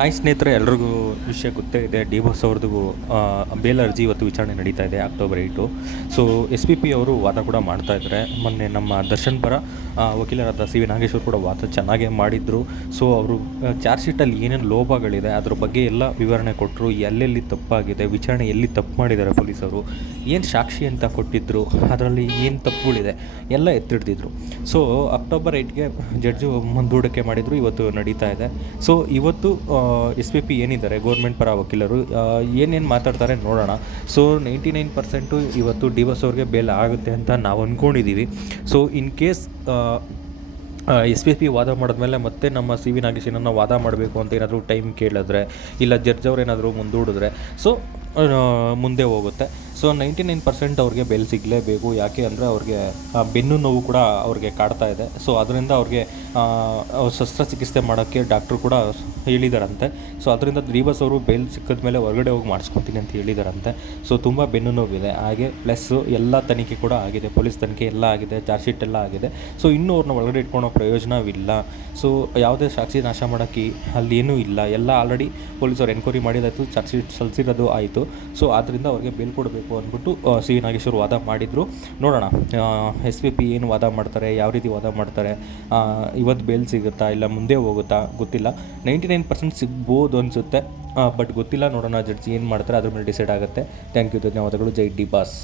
Hi ಸ್ನೇಹಿತರೆ, ಎಲ್ರಿಗೂ ವಿಷಯ ಗೊತ್ತೇ ಇದೆ. ಡಿ ಬಾಸ್ ಅವ್ರದ್ದು ಬೇಲ್ ಅರ್ಜಿ ಇವತ್ತು ವಿಚಾರಣೆ ನಡೀತಾ ಇದೆ ಅಕ್ಟೋಬರ್ 8. ಸೊ SP ಅವರು ವಾದ ಕೂಡ ಮಾಡ್ತಾ ಇದ್ದಾರೆ. ಮೊನ್ನೆ ನಮ್ಮ ದರ್ಶನ್ ಪರ ವಕೀಲರಾದ CV ನಾಗೇಶ್ವರ್ ಕೂಡ ವಾದ ಚೆನ್ನಾಗೇ ಮಾಡಿದರು. ಸೊ ಅವರು ಚಾರ್ಜ್ ಶೀಟಲ್ಲಿ ಏನೇನು ಲೋಪಗಳಿದೆ ಅದ್ರ ಬಗ್ಗೆ ಎಲ್ಲ ವಿವರಣೆ ಕೊಟ್ಟರು. ಎಲ್ಲೆಲ್ಲಿ ತಪ್ಪಾಗಿದೆ, ವಿಚಾರಣೆ ಎಲ್ಲಿ ತಪ್ಪು ಮಾಡಿದ್ದಾರೆ ಪೊಲೀಸರು, ಏನು ಸಾಕ್ಷಿ ಅಂತ ಕೊಟ್ಟಿದ್ದರು, ಅದರಲ್ಲಿ ಏನು ತಪ್ಪುಗಳಿದೆ ಎಲ್ಲ ಎತ್ತಿಡ್ತಿದ್ರು. ಸೊ ಅಕ್ಟೋಬರ್ 8ಗೆ ಜಡ್ಜು ಮುಂದೂಡಿಕೆ ಮಾಡಿದರು. ಇವತ್ತು ನಡೀತಾ ಇದೆ. ಸೊ ಇವತ್ತು SP ಏನಿದ್ದಾರೆ ಗೌರ್ಮೆಂಟ್ ಪರ ವಕೀಲರು ಏನೇನು ಮಾತಾಡ್ತಾರೆ ನೋಡೋಣ. ಸೊ 99% ಇವತ್ತು ಡಿ ಬಾಸ್ ಅವ್ರಿಗೆ ಬೇಲ್ ಆಗುತ್ತೆ ಅಂತ ನಾವು ಅಂದ್ಕೊಂಡಿದ್ದೀವಿ. ಸೊ ಇನ್ ಕೇಸ್ SP ವಾದ ಮಾಡಿದ್ಮೇಲೆ ಮತ್ತೆ ನಮ್ಮ CV ನಾಗೇಶನನ್ನು ವಾದ ಮಾಡಬೇಕು ಅಂತ ಏನಾದರೂ ಟೈಮ್ ಕೇಳಿದ್ರೆ, ಇಲ್ಲ ಜಡ್ಜ್ ಅವ್ರು ಏನಾದರೂ ಮುಂದೂಡಿದ್ರೆ ಸೊ ಮುಂದೆ ಹೋಗುತ್ತೆ. ಸೊ 99% ಅವ್ರಿಗೆ ಬೇಲ್ ಸಿಗಲೇಬೇಕು. ಯಾಕೆ ಅಂದರೆ ಅವ್ರಿಗೆ ಬೆನ್ನು ನೋವು ಕೂಡ ಅವ್ರಿಗೆ ಕಾಡ್ತಾ ಇದೆ. ಸೊ ಅದರಿಂದ ಅವ್ರಿಗೆ ಶಸ್ತ್ರಚಿಕಿತ್ಸೆ ಮಾಡೋಕ್ಕೆ ಡಾಕ್ಟ್ರು ಕೂಡ ಹೇಳಿದಾರಂತೆ. ಸೊ ಅದರಿಂದ ಡಿ ಬಾಸ್ ಅವರು ಬೇಲ್ ಸಿಕ್ಕಿದ ಮೇಲೆ ಹೊರಗಡೆ ಹೋಗಿ ಮಾಡಿಸ್ಕೊತೀನಿ ಅಂತ ಹೇಳಿದಾರಂತೆ. ಸೊ ತುಂಬ ಬೆನ್ನು ನೋವಿದೆ. ಹಾಗೆ ಪ್ಲಸ್ಸು ಎಲ್ಲ ತನಿಖೆ ಕೂಡ ಆಗಿದೆ, ಪೊಲೀಸ್ ತನಿಖೆ ಎಲ್ಲ ಆಗಿದೆ, ಚಾರ್ಜ್ ಶೀಟ್ ಎಲ್ಲ ಆಗಿದೆ. ಸೊ ಇನ್ನೂ ಅವ್ರನ್ನ ಒಳಗಡೆ ಇಟ್ಕೊಳೋ ಪ್ರಯೋಜನವಿಲ್ಲ. ಸೊ ಯಾವುದೇ ಸಾಕ್ಷಿ ನಾಶ ಮಾಡೋಕ್ಕೆ ಅಲ್ಲಿ ಏನೂ ಇಲ್ಲ. ಎಲ್ಲ ಆಲ್ರೆಡಿ ಪೊಲೀಸರು ಎನ್ಕ್ವೈರಿ ಮಾಡಿದಾಯಿತು, ಚಾರ್ಜ್ ಶೀಟ್ ಸಲ್ಲಿಸಿರೋದು ಆಯಿತು. ಸೊ ಆದ್ದರಿಂದ ಅವ್ರಿಗೆ ಬೇಲ್ ಕೊಡಬೇಕು ಅಂದ್ಬಿಟ್ಟು CV ನಾಗೇಶ್ವರ್ ವಾದ ಮಾಡಿದರು. ನೋಡೋಣ SP ಏನು ವಾದ ಮಾಡ್ತಾರೆ, ಯಾವ ರೀತಿ ವಾದ ಮಾಡ್ತಾರೆ, ಇವತ್ತು ಬೇಲ್ ಸಿಗುತ್ತಾ ಇಲ್ಲ ಮುಂದೆ ಹೋಗುತ್ತಾ ಗೊತ್ತಿಲ್ಲ. 99% ಸಿಗ್ಬೋದು ಅನಿಸುತ್ತೆ, ಬಟ್ ಗೊತ್ತಿಲ್ಲ. ನೋಡೋಣ ಜಡ್ಜ್ ಏನು ಮಾಡ್ತಾರೆ, ಅದ್ರ ಮೇಲೆ ಡಿಸೈಡ್ ಆಗುತ್ತೆ. ಥ್ಯಾಂಕ್ ಯು, ಧನ್ಯವಾದಗಳು. ಜೈ ಡಿ ಬಾಸ್.